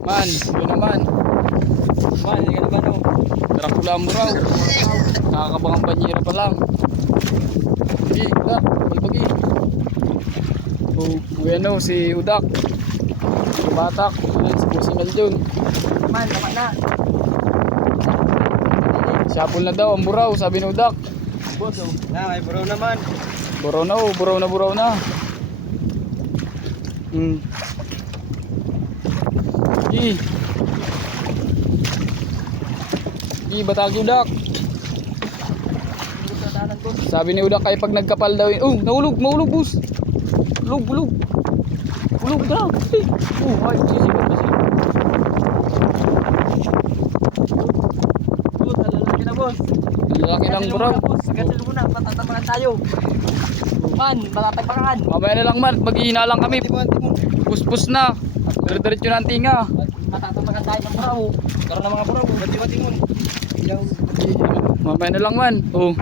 Man, yun naman. Man, hindi ka naman oh. Dracula ang buraw. Nakakabangang banyera pa lang. Sige, Udak, balbagi. Oh, ayan o, si Udak. Si Batak. Ayan, si Pusing Aljun. Man, tama na. Siyapol na daw ang buraw, sabi ni Udak. Oh. Na, may bro naman. Buraw na oh, buraw na buraw na. Hmm. Sige. Sige, batagi Udak. Sabi ni Udak ay pag nagkapal daw. Oh, nahulog, mahulog boss. Hulog, hulog. Hulog. Eh. Oh, ay, sisipat na siya. Boss, nalalaki na boss. Lalaki ng boss. Ganun muna, patatamangan tayo. Man, matatagpakan. Mamaya na lang man, maghihina lang kami. Puspus na. Dire-diretso na ang tinga. Matatagpakan tayo ng buraw. Karoon ng mga. Antimo, antimo. Ikaw. Mamaya na lang man. Oh.